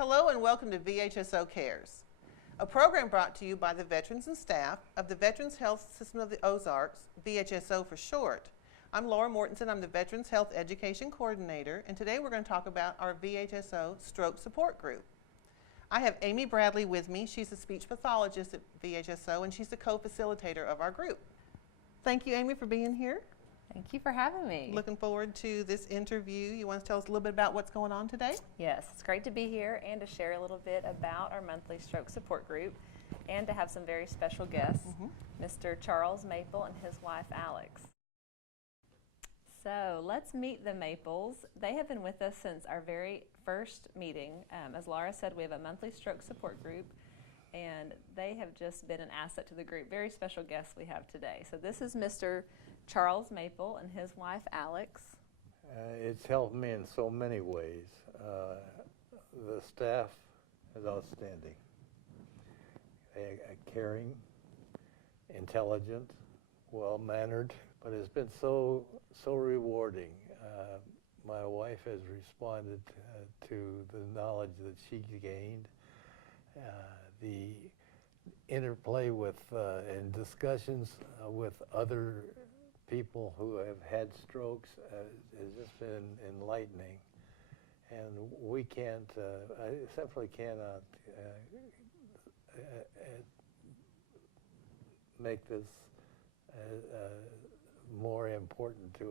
Hello and welcome to VHSO Cares, a program brought to you by the veterans and staff of the Veterans Health System of the Ozarks, VHSO for short. I'm Laura Mortensen, I'm the Veterans Health Education Coordinator, and today we're going to talk about our VHSO Stroke Support Group. I have Amy Bradley with me. She's a speech pathologist at VHSO and she's the co-facilitator of our group. Thank you, Amy, for being here. Thank you for having me. Looking forward to this interview. You want to tell us a little bit about what's going on today? Yes, it's great to be here and to share a little bit about our monthly stroke support group and to have some very special guests, Mr. Charles Maple and his wife Alex. So let's meet the Maples. They have been with us since our very first meeting. As Laura said, we have a monthly stroke support group and they have just been an asset to the group. Very special guests we have today. So this is Mr. Charles Maple and his wife Alex. It's helped me in so many ways. The staff is outstanding. Caring, intelligent, well-mannered, but it's been so rewarding. My wife has responded to the knowledge that she gained, the interplay with and discussions with other people who have had strokes has just been enlightening, and we can't, I simply cannot make this more important to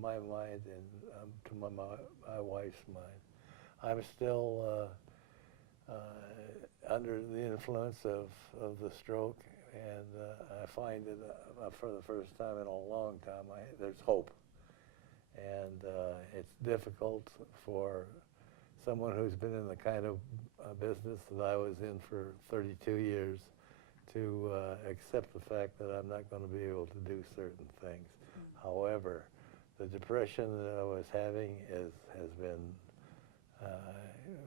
my mind and to my wife's mind. I'm still under the influence of the stroke, and I find that for the first time in a long time, there's hope. And it's difficult for someone who's been in the kind of business that I was in for 32 years to accept the fact that I'm not going to be able to do certain things. However, the depression that I was having has been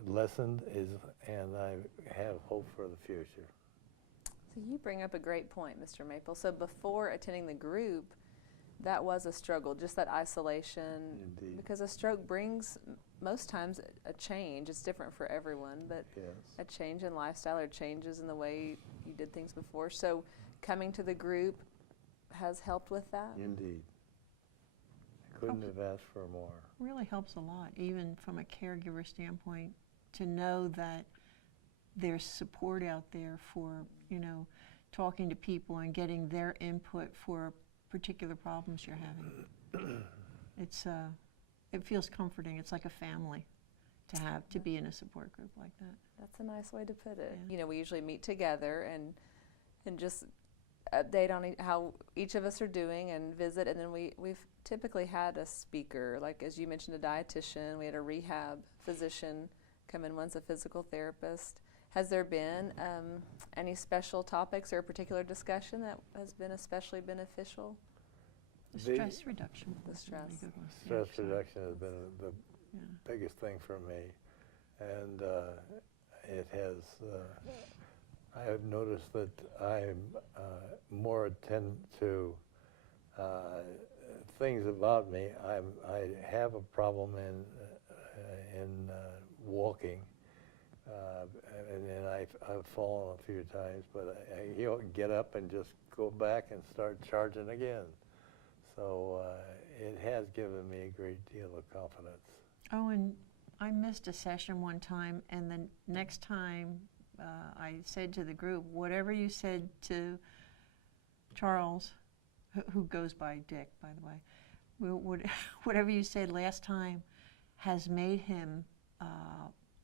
lessened, and I have hope for the future. So you bring up a great point, Mr. Maple. So before attending the group, that was a struggle, just that isolation. Indeed. Because a stroke brings, most times, a change. It's different for everyone, but Yes. a change in lifestyle or changes in the way you did things before. So coming to the group has helped with that? Indeed. I couldn't have asked for more. Really helps a lot, even from a caregiver standpoint, to know that there's support out there for, talking to people and getting their input for particular problems you're having. It feels comforting. It's like a family to be in a support group like that. That's a nice way to put it. Yeah. We usually meet together and just update on how each of us are doing and visit, and then we've typically had a speaker, like as you mentioned, a dietitian. We had a rehab physician come in once, a physical therapist. Has there been any special topics or a particular discussion that has been especially beneficial? The stress reduction. The stress. Really good one. Stress Yeah, reduction has been the biggest thing for me, and it has. I have noticed that I'm more attentive to things about me. I have a problem in walking, and I've fallen a few times, but I get up and just go back and start charging again. So it has given me a great deal of confidence. Oh, and I missed a session one time, and the next time I said to the group, whatever you said to Charles, who goes by Dick, by the way, whatever you said last time has made him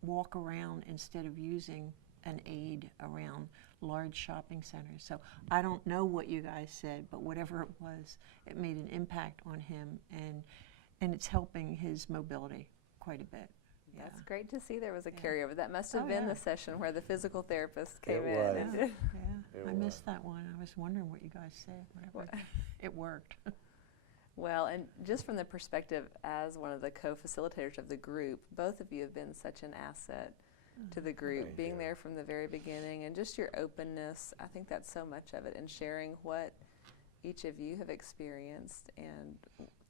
walk around instead of using an aid around large shopping centers. So I don't know what you guys said, but whatever it was, it made an impact on him, and it's helping his mobility quite a bit. Yeah. That's great to see there was a carryover. That must have been the session where the physical therapist came It in. was. and Yeah, It I was. missed that one. I was wondering what you guys said. It worked. Well, and just from the perspective as one of the co-facilitators of the group, both of you have been such an asset to the group, Thank being you. there from the very beginning, and just your openness. I think that's so much of it, and sharing what each of you have experienced and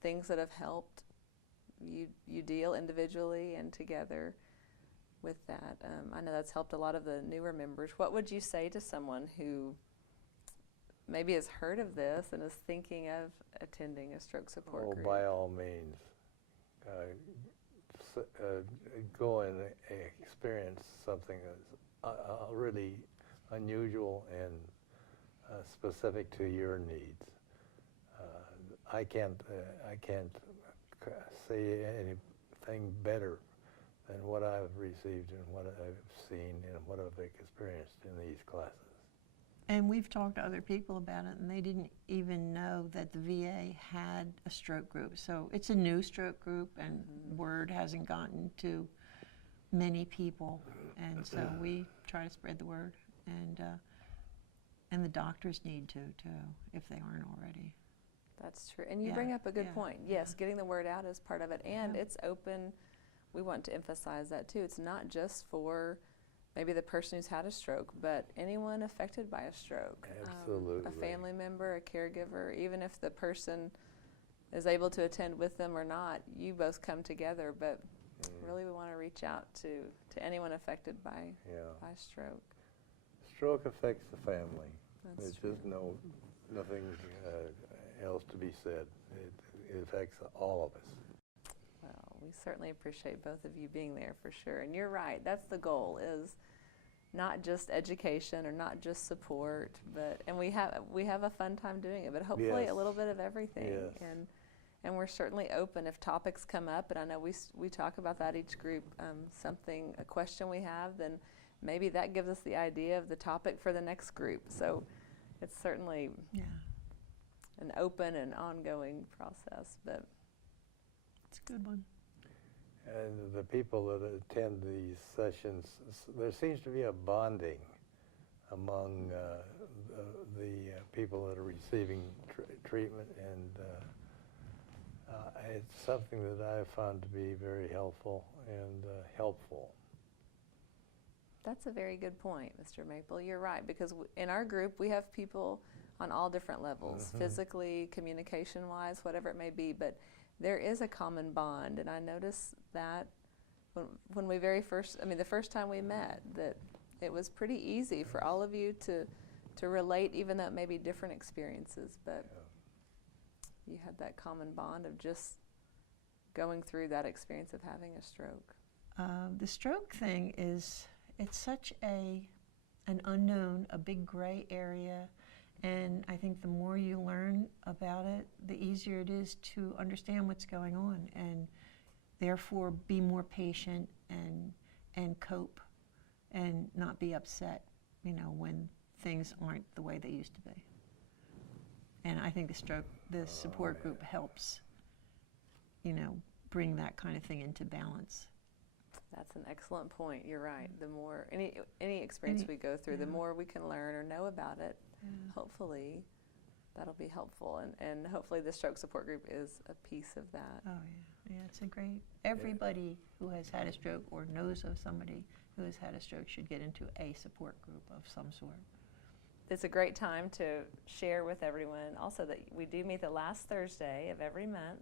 things that have helped you deal individually and together with that. I know that's helped a lot of the newer members. What would you say to someone who maybe has heard of this and is thinking of attending a stroke support group? By all means, go and experience something that's really unusual and specific to your needs. I can't say anything better than what I've received and what I've seen and what I've experienced in these classes. And we've talked to other people about it, and they didn't even know that the VA had a stroke group. So it's a new stroke group, and word hasn't gotten to many people. And so we try to spread the word, and the doctors need to too, if they aren't already. That's true. And you Yeah, bring up a good yeah, point. Yes, getting the word out is part of it, and Yeah. it's open. We want to emphasize that too. It's not just for maybe the person who's had a stroke, but anyone affected by a stroke. Absolutely. A family member, a caregiver, even if the person is able to attend with them or not, you both come together. But really we want to reach out to anyone affected by stroke. Stroke affects the family. That's There's true. just nothing else to be said. It affects all of us. Well, we certainly appreciate both of you being there for sure. And you're right, that's the goal, is not just education or not just support, and we have a fun time doing it, but hopefully Yes. a little bit of everything. Yes. And we're certainly open if topics come up, and I know we talk about that each group, a question we have, then maybe that gives us the idea of the topic for the next group. So it's certainly an open and ongoing process, but It's a good one. And the people that attend these sessions, there seems to be a bonding among the people that are receiving treatment, and it's something that I have found to be very helpful and helpful. that's a very good point, Mr. Maple. You're right, because in our group we have people on all different levels, physically, communication-wise, whatever it may be, but there is a common bond, and I noticed that when we the first time we met, that it was pretty easy for all of you to relate, even though it may be different experiences, but you had that common bond of just going through that experience of having a stroke. The stroke thing it's such an unknown, a big gray area, and I think the more you learn about it, the easier it is to understand what's going on, and therefore be more patient and cope and not be upset, when things aren't the way they used to be. And I think the support group helps, bring that kind of thing into balance. That's an excellent point. You're right. The more any experience we go through, the more we can learn or know about it. Hopefully, that'll be helpful, and hopefully the stroke support group is a piece of that. Oh yeah, it's a great. Everybody who has had a stroke or knows of somebody who has had a stroke should get into a support group of some sort. It's a great time to share with everyone also that we do meet the last Thursday of every month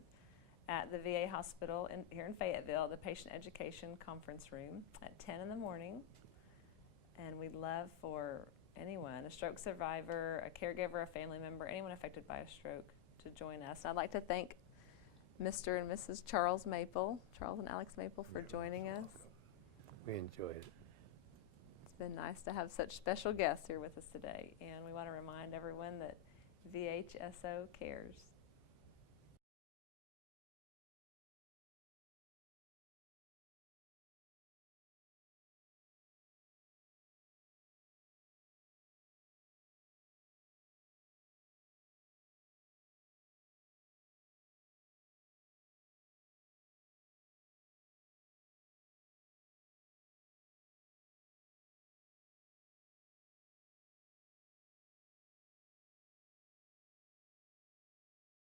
at the VA hospital here in Fayetteville, the Patient Education Conference Room at 10 in the morning. And we'd love for anyone, a stroke survivor, a caregiver, a family member, anyone affected by a stroke, to join us. And I'd like to thank Mr. and Mrs. Charles and Alex Maple for joining us. We enjoyed it. It's been nice to have such special guests here with us today. And we want to remind everyone that VHSO cares.